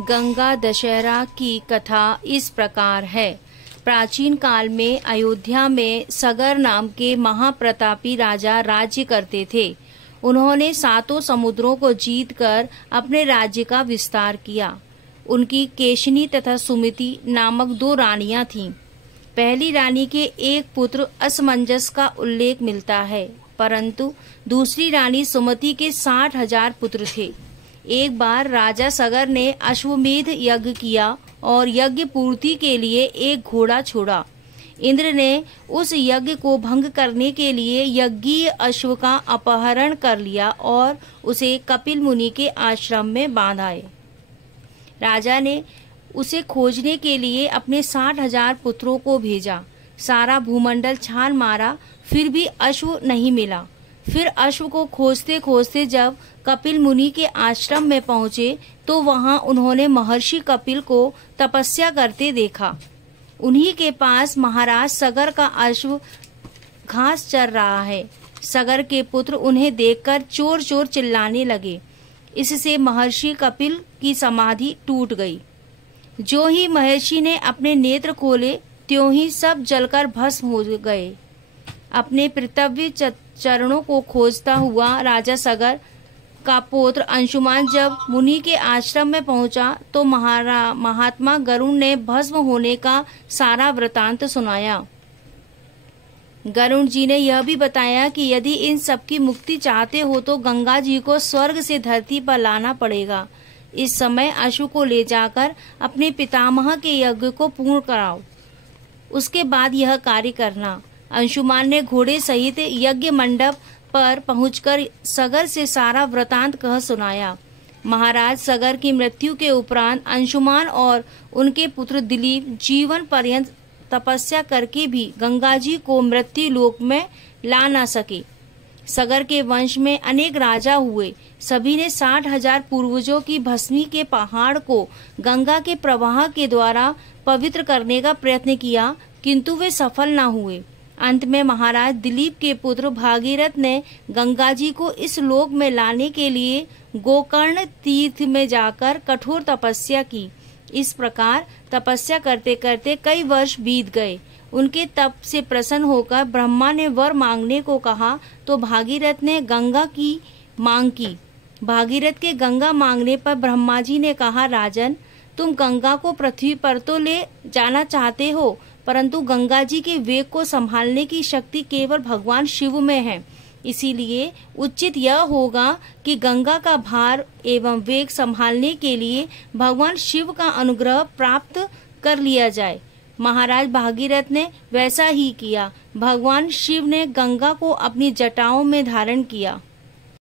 गंगा दशहरा की कथा इस प्रकार है। प्राचीन काल में अयोध्या में सगर नाम के महाप्रतापी राजा राज्य करते थे। उन्होंने सातों समुद्रों को जीतकर अपने राज्य का विस्तार किया। उनकी केशनी तथा सुमिति नामक दो रानियां थीं। पहली रानी के एक पुत्र असमंजस का उल्लेख मिलता है, परंतु दूसरी रानी सुमति के 60,000 पुत्र थे। एक बार राजा सगर ने अश्वमेध यज्ञ किया और यज्ञ पूर्ति के लिए एक घोड़ा छोड़ा। इंद्र ने उस यज्ञ को भंग करने के लिए यज्ञीय अश्व का अपहरण कर लिया और उसे कपिल मुनि के आश्रम में बांधाए। राजा ने उसे खोजने के लिए अपने 60,000 पुत्रों को भेजा। सारा भूमंडल छान मारा, फिर भी अश्व नहीं मिला। फिर अश्व को खोजते खोजते जब कपिल मुनि के आश्रम में पहुंचे तो वहां उन्होंने महर्षि कपिल को तपस्या करते देखा। उन्हीं के पास महाराज सगर का अश्व घास चर रहा है। सगर के पुत्र उन्हें देखकर चोर चोर चिल्लाने लगे। इससे महर्षि कपिल की समाधि टूट गई। जो ही महर्षि ने अपने नेत्र खोले त्यों ही सब जलकर भस्म हो गए। अपने पितृव्य चरणों को खोजता हुआ राजा सगर का पुत्र अंशुमान जब मुनि के आश्रम में पहुंचा तो महात्मा गरुण ने भस्म होने का सारा वृतांत सुनाया। गरुण जी ने यह भी बताया कि यदि इन सब की मुक्ति चाहते हो तो गंगा जी को स्वर्ग से धरती पर लाना पड़ेगा। इस समय अश्व को ले जाकर अपने पितामह के यज्ञ को पूर्ण कराओ, उसके बाद यह कार्य करना। अंशुमान ने घोड़े सहित यज्ञ मंडप पर पहुंचकर सगर से सारा वृतांत कह सुनाया। महाराज सगर की मृत्यु के उपरांत अंशुमान और उनके पुत्र दिलीप जीवन पर्यंत तपस्या करके भी गंगा जी को मृत्यु लोक में ला न सके। सगर के वंश में अनेक राजा हुए। सभी ने 60,000 पूर्वजों की भस्मी के पहाड़ को गंगा के प्रवाह के द्वारा पवित्र करने का प्रयत्न किया, किंतु वे सफल न हुए। अंत में महाराज दिलीप के पुत्र भागीरथ ने गंगा जी को इस लोक में लाने के लिए गोकर्ण तीर्थ में जाकर कठोर तपस्या की। इस प्रकार तपस्या करते करते कई वर्ष बीत गए। उनके तप से प्रसन्न होकर ब्रह्मा ने वर मांगने को कहा तो भागीरथ ने गंगा की मांग की। भागीरथ के गंगा मांगने पर ब्रह्मा जी ने कहा, राजन, तुम गंगा को पृथ्वी पर तो ले जाना चाहते हो, परंतु गंगा जी के वेग को संभालने की शक्ति केवल भगवान शिव में है। इसीलिए उचित यह होगा कि गंगा का भार एवं वेग संभालने के लिए भगवान शिव का अनुग्रह प्राप्त कर लिया जाए। महाराज भागीरथ ने वैसा ही किया। भगवान शिव ने गंगा को अपनी जटाओं में धारण किया।